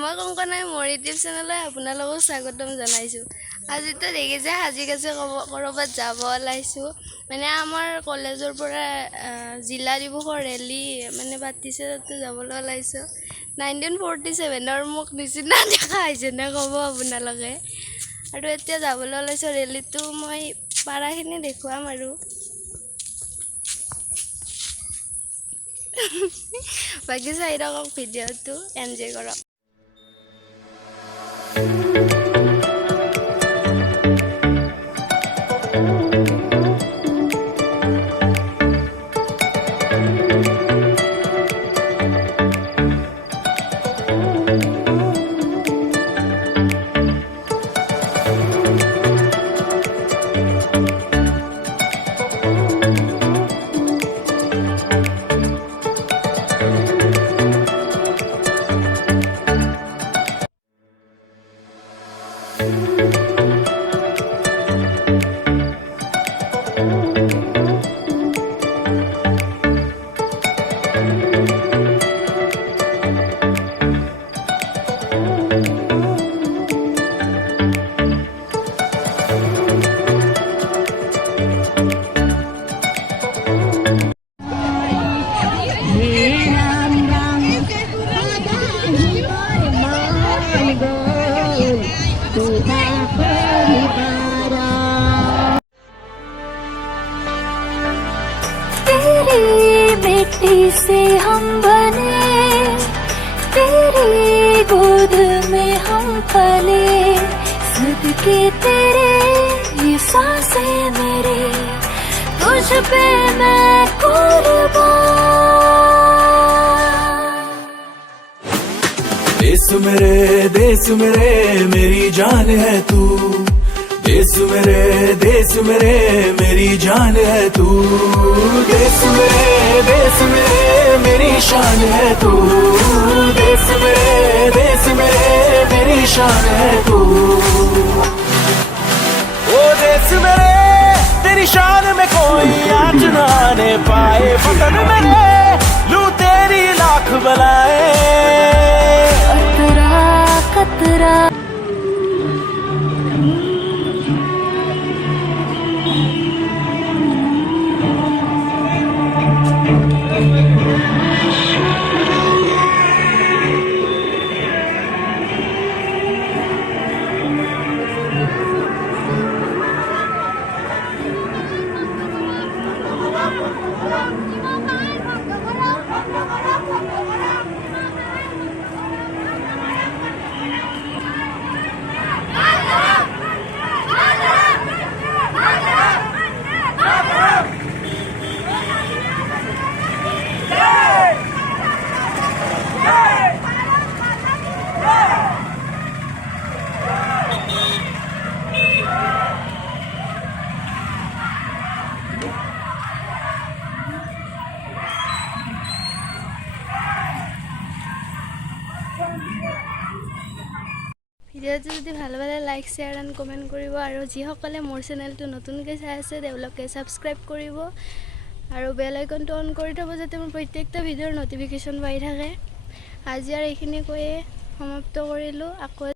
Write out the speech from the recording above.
মই কংকনাই মোৰ ইউটিউব চেনেললৈ আপোনালোকক স্বাগতম জনাইছোঁ। আজিতো দেখিছে সাজি কাচি ক'ৰবাত যাব ওলাইছোঁ। মানে আমাৰ কলেজৰ পৰা জিলা দিৱসৰ ৰেলী মানে পাতিছে, তাতে যাবলৈ ওলাইছোঁ। 1947 মোক নিচিনা দেখা হৈছে নে ক'ব আপোনালোকে। আৰু এতিয়া যাবলৈ ওলাইছোঁ ৰেলীটো মই পাৰাখিনি দেখুৱাম আৰু বাকী চাই থাকক ভিডিঅ'টো, এনজয় কৰক। मिट्टी से हम बने, तेरी गोद में हम पले, सदके तेरे ये सांसें मेरी, तुझ पे मैं कुर्बान। देश मेरे मेरी जान है तू, देश मेरे मेरी जान है तू, देश मेरे मेरी शान है तू, देश मेरे मेरी शान है तू। ओ देश मेरे तेरी शान में कोई आँच न आने पाए, वतन मेरे लू तेरी लाख बलाए। कतरा कतरा ভিডিঅ'টো যদি ভাল পালে লাইক শ্বেয়াৰ এণ্ড কমেণ্ট কৰিব, আৰু যিসকলে মোৰ চেনেলটো নতুনকৈ চাই আছে তেওঁলোকে ছাবস্ক্ৰাইব কৰিব আৰু বেল আইকনটো অন কৰি থ'ব, যাতে মোৰ প্ৰত্যেকটা ভিডিঅ'ৰ ন'টিফিকেশ্যন পাই থাকে। আজি আৰু এইখিনি কৈয়ে সমাপ্ত কৰিলোঁ। আকৌ